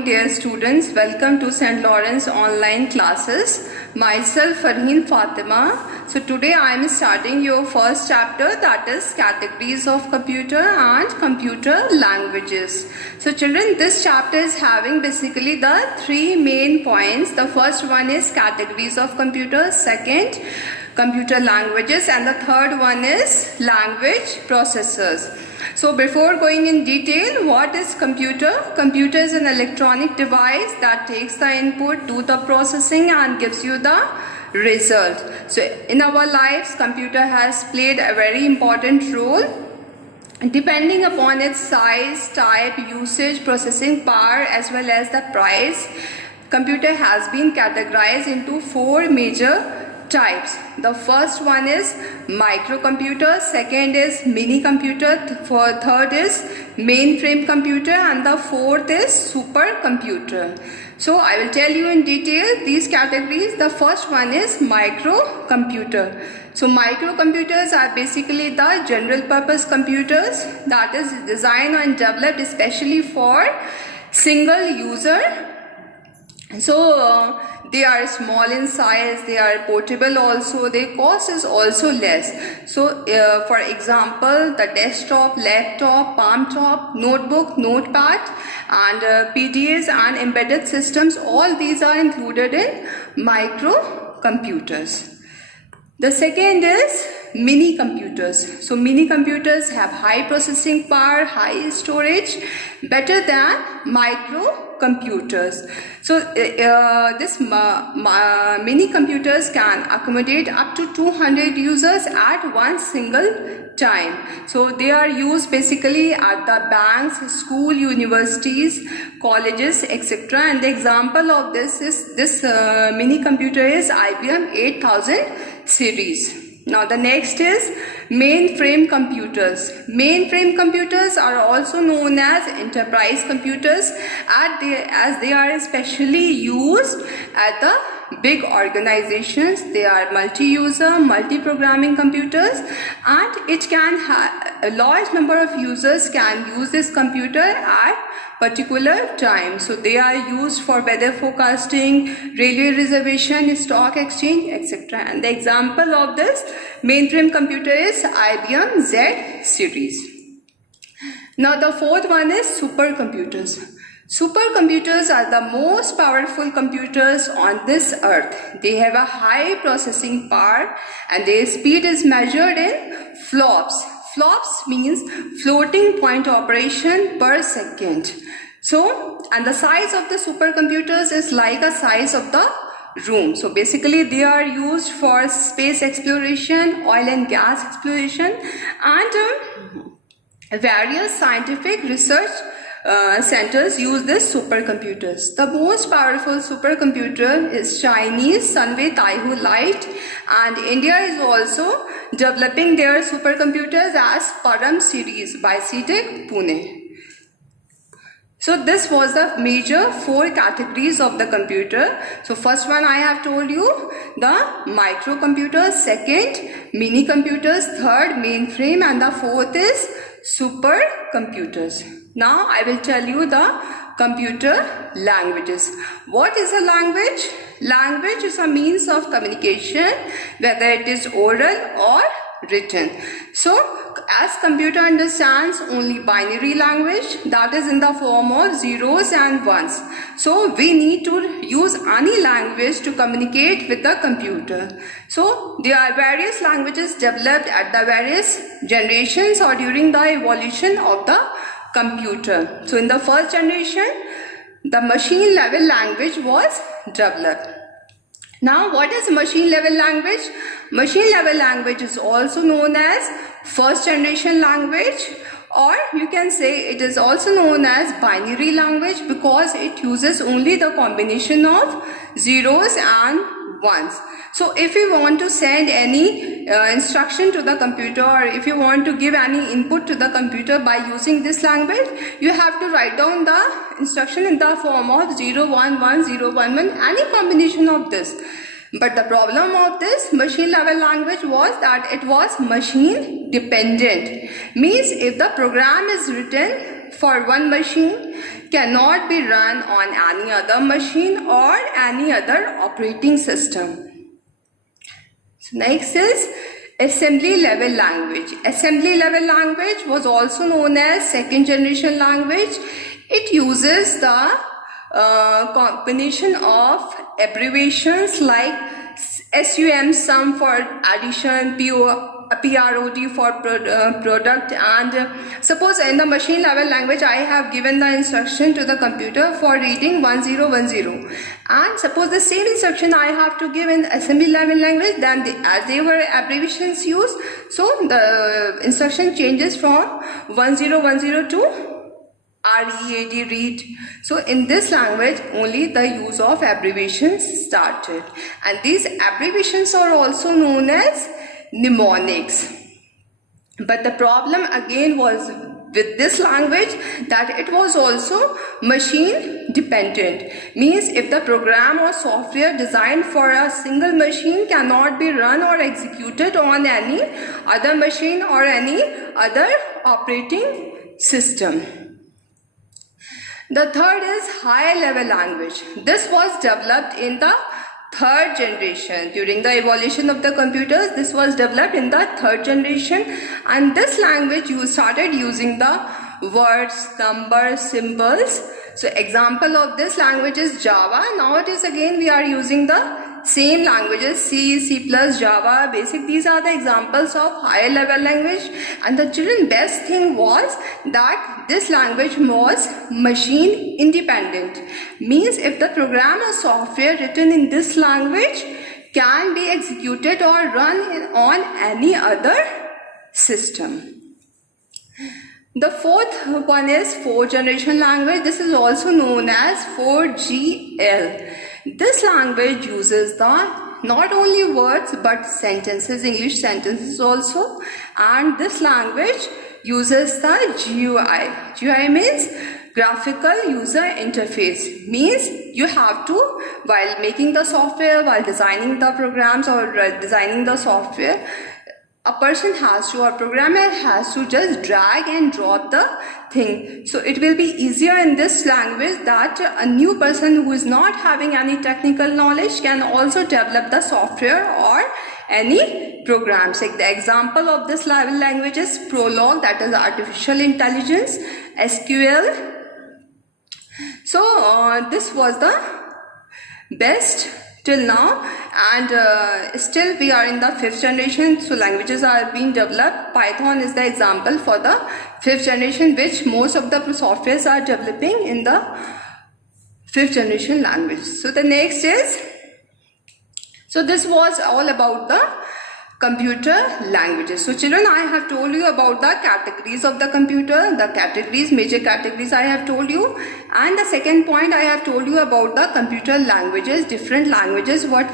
morning, dear students. Welcome to St. Lawrence online classes. Myself Farheen Fatima. So today I am starting your first chapter, that is categories of computer and computer languages. So children, this chapter is having basically the three main points. The first one is categories of computers, second computer languages, and the third one is language processors. So before going in detail, what is computer? Computer is an electronic device that takes the input, do the processing and gives you the result. So in our lives, computer has played a very important role. Depending upon its size, type, usage, processing power as well as the price, computer has been categorized into four major types. The first one is microcomputer, second is mini computer, third is mainframe computer, and the fourth is supercomputer. So I will tell you in detail these categories. The first one is microcomputer. So microcomputers are basically the general purpose computers that is designed and developed especially for single user. So they are small in size, they are portable also, their cost is also less. So for example, the desktop, laptop, palm top, notebook, notepad and PDAs and embedded systems, all these are included in microcomputers. The second is mini computers. So mini computers have high processing power, high storage, better than microcomputers. So this mini computers can accommodate up to 200 users at one single time. So they are used basically at the banks, school, universities, colleges, etc. And the example of this is this mini computer is IBM 8000 series. Now the next is mainframe computers. Mainframe computers are also known as enterprise computers as they are especially used at the big organizations. They are multi-user, multi-programming computers, and it can have a large number of users can use this computer at particular time. So they are used for weather forecasting, railway reservation, stock exchange, etc. And the example of this mainframe computer is IBM Z series. Now the fourth one is supercomputers. Supercomputers are the most powerful computers on this earth. They have a high processing power and their speed is measured in flops. Flops means floating point operation per second. So, and the size of the supercomputers is like a size of the room. So basically they are used for space exploration, oil and gas exploration, and various scientific research centers use these supercomputers. The most powerful supercomputer is Chinese Sunway Taihu Light, and India is also developing their supercomputers as Param series by CTEC Pune. So this was the major four categories of the computer. So first one I have told you, the microcomputers, second mini computers, third mainframe, and the fourth is supercomputers. Now I will tell you the computer languages. What is a language? Language is a means of communication, whether it is oral or written. So as computer understands only binary language, that is in the form of zeros and ones. So we need to use any language to communicate with the computer. So there are various languages developed at the various generations or during the evolution of the computer. So in the first generation, the machine level language was developed. Now what is machine level language? Machine level language is also known as first generation language, or you can say it is also known as binary language because it uses only the combination of zeros and ones. So if you want to send any instruction to the computer, or if you want to give any input to the computer by using this language, you have to write down the instruction in the form of 011, 011, any combination of this. But the problem of this machine level language was that it was machine dependent. Means if the program is written for one machine, cannot be run on any other machine or any other operating system. So next is assembly level language. Assembly level language was also known as second generation language. It uses the combination of abbreviations like SUM, sum for addition, PROD for product, and suppose in the machine level language I have given the instruction to the computer for reading 1010, and suppose the same instruction I have to give in assembly level language, then as they were abbreviations used, so the instruction changes from 1010 to READ, read. So in this language only the use of abbreviations started, and these abbreviations are also known as mnemonics. But the problem again was with this language that it was also machine dependent. Means if the program or software designed for a single machine cannot be run or executed on any other machine or any other operating system. The third is high level language. This was developed in the third generation. During the evolution of the computers, this was developed in the third generation, and this language you started using the words, numbers, symbols. So example of this language is Java. Nowadays again we are using the same languages, C, C++, Java, Basic. These are the examples of higher level language. And the children, best thing was that this language was machine independent. Means if the program or software written in this language can be executed or run on any other system. The fourth one is fourth generation language. This is also known as 4GL. This language uses the not only words but sentences, English sentences also, and this language uses the GUI. GUI means graphical user interface. Means you have to, while making the software, while designing the programs or designing the software, a person has to, or programmer has to just drag and drop the thing. So it will be easier in this language that a new person who is not having any technical knowledge can also develop the software or any programs. Like the example of this level language is Prolog, that is artificial intelligence, SQL. So this was the best till now, and still we are in the fifth generation, so languages are being developed. Python is the example for the fifth generation, which most of the softwares are developing in the fifth generation language. So the next is, so this was all about the computer languages. So children, I have told you about the categories of the computer, the categories, major categories I have told you, and the second point I have told you about the computer languages, different languages what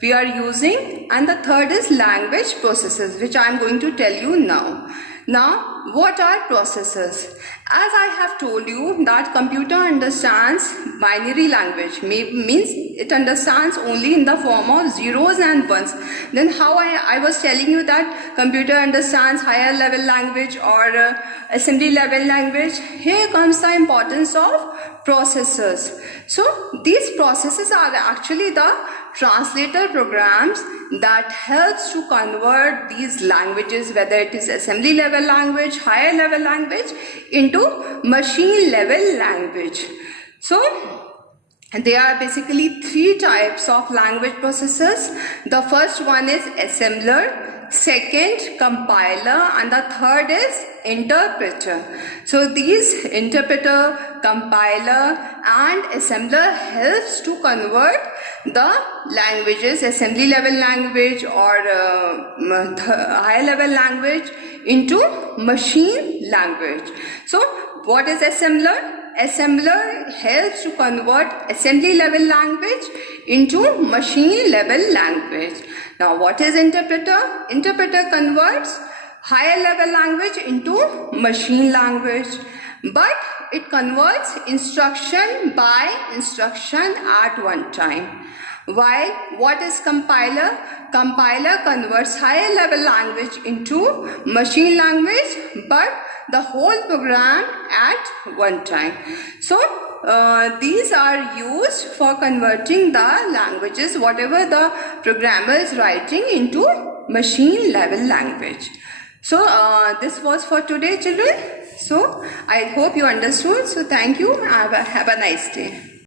we are using, and the third is language processes, which I am going to tell you now. Now, what are processes? As I have told you that computer understands binary language, means it understands only in the form of zeros and ones. Then how I was telling you that computer understands higher level language or assembly level language. Here comes the importance of processors. So these processes are actually the translator programs that helps to convert these languages, whether it is assembly level language, higher level language, into machine level language. So there are basically three types of language processors. The first one is assembler, second compiler, and the third is interpreter. So these interpreter, compiler and assembler helps to convert the languages, assembly level language or high level language, into machine language. So what is assembler? Assembler helps to convert assembly level language into machine level language. Now what is interpreter? Interpreter converts higher level language into machine language, but it converts instruction by instruction at one time. While what is compiler? Compiler converts higher level language into machine language, but the whole program at one time. So these are used for converting the languages, whatever the programmer is writing, into machine level language. So this was for today, children. So I hope you understood. So thank you. Have a nice day.